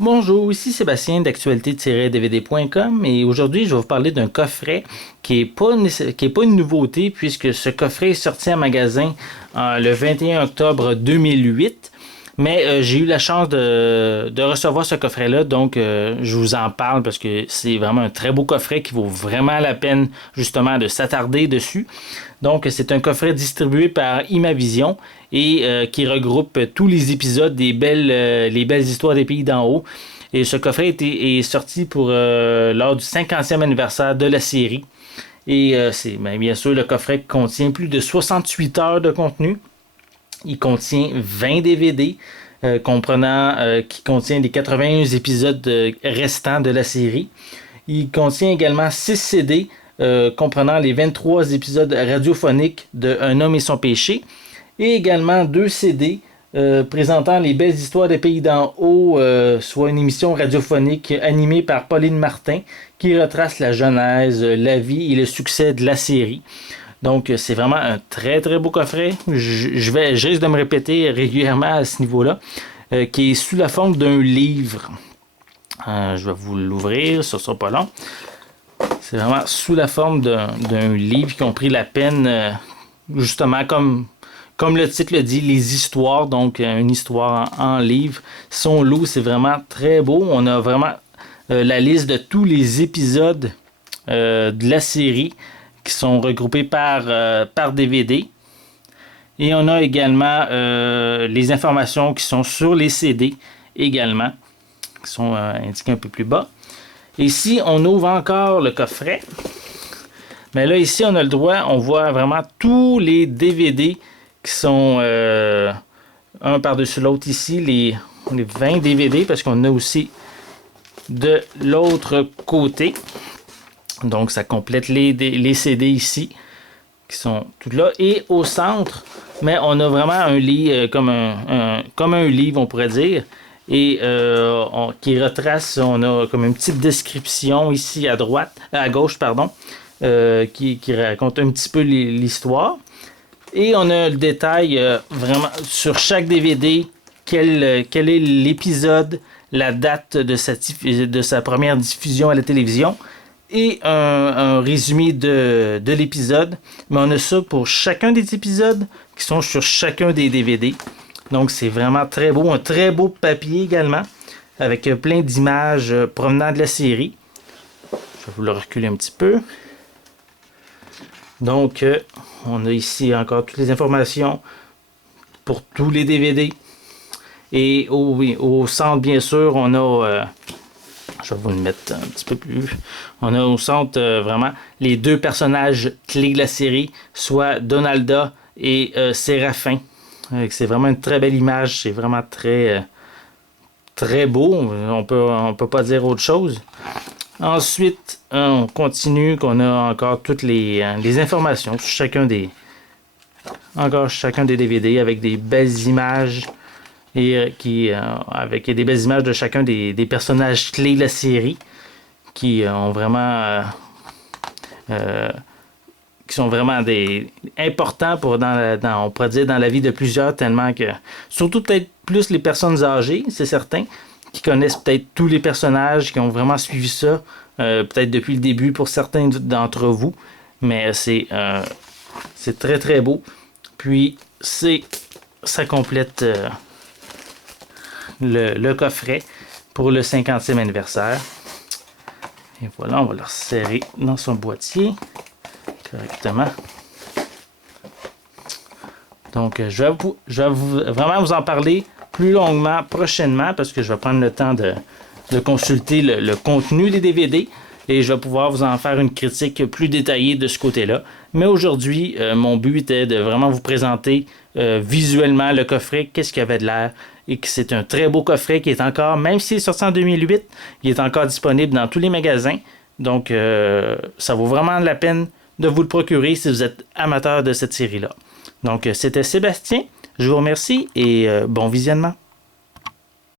Bonjour, ici Sébastien d'actualité-dvd.com et aujourd'hui je vais vous parler d'un coffret qui est pas une nouveauté puisque ce coffret est sorti en magasin le 21 octobre 2008. Mais j'ai eu la chance de recevoir ce coffret-là, donc je vous en parle parce que c'est vraiment un très beau coffret qui vaut vraiment la peine justement de s'attarder dessus. Donc c'est un coffret distribué par Imavision et qui regroupe tous les épisodes les belles histoires des pays d'en haut. Et ce coffret est sorti lors du 50e anniversaire de la série. Et c'est bien sûr le coffret contient plus de 68 heures de contenu. Il contient 20 DVD qui contient les 81 épisodes restants de la série. Il contient également 6 CD comprenant les 23 épisodes radiophoniques de Un homme et son péché et également 2 CD présentant les belles histoires des pays d'en haut, soit une émission radiophonique animée par Pauline Martin qui retrace la genèse, la vie et le succès de la série. Donc, c'est vraiment un très très beau coffret. Je risque de me répéter régulièrement à ce niveau-là, qui est sous la forme d'un livre. Je vais vous l'ouvrir, ça sera pas long. C'est vraiment sous la forme d'un livre qui ont pris la peine, justement, comme le titre le dit, les histoires, donc une histoire en livre. Son lot, c'est vraiment très beau. On a vraiment la liste de tous les épisodes de la série qui sont regroupés par DVD. Et on a également les informations qui sont sur les CD également, qui sont indiquées un peu plus bas. Et si on ouvre encore le coffret, mais là ici on a le droit, on voit vraiment tous les DVD qui sont un par-dessus l'autre ici, les 20 DVD, parce qu'on a aussi de l'autre côté. Donc, ça complète les CD ici, qui sont toutes là. Et au centre, mais on a vraiment un lit comme un livre, on pourrait dire. Et qui retrace, on a comme une petite description ici à gauche, pardon, qui raconte un petit peu l'histoire. Et on a le détail vraiment sur chaque DVD, quel est l'épisode, la date de sa première diffusion à la télévision. Et un résumé de l'épisode. Mais on a ça pour chacun des épisodes qui sont sur chacun des DVD. Donc c'est vraiment très beau. Un très beau papier également. Avec plein d'images provenant de la série. Je vais vous le reculer un petit peu. Donc on a ici encore toutes les informations pour tous les DVD. Et au centre, bien sûr, on a... je vais vous le mettre un petit peu plus. On a au centre vraiment les deux personnages clés de la série, soit Donalda et Séraphin. C'est vraiment une très belle image. C'est vraiment très, très beau. On peut pas dire autre chose. Ensuite, on continue, qu'on a encore toutes les informations sur chacun des DVD avec des belles images. Et avec des belles images de chacun des personnages clés de la série qui ont vraiment qui sont vraiment importants on pourrait dire dans la vie de plusieurs, tellement que surtout peut-être plus les personnes âgées, c'est certain, qui connaissent peut-être tous les personnages, qui ont vraiment suivi ça peut-être depuis le début pour certains d'entre vous, mais c'est très très beau. Puis ça complète le coffret pour le 50e anniversaire. Et voilà, on va le resserrer dans son boîtier correctement. Donc, je vais vraiment vous en parler plus longuement prochainement parce que je vais prendre le temps de consulter le contenu des DVD et je vais pouvoir vous en faire une critique plus détaillée de ce côté-là. Mais aujourd'hui, mon but était de vraiment vous présenter visuellement le coffret, qu'est-ce qu'il y avait de l'air, et que c'est un très beau coffret qui est encore, même s'il est sorti en 2008, il est encore disponible dans tous les magasins. Donc, ça vaut vraiment la peine de vous le procurer si vous êtes amateur de cette série-là. Donc, c'était Sébastien. Je vous remercie et bon visionnement.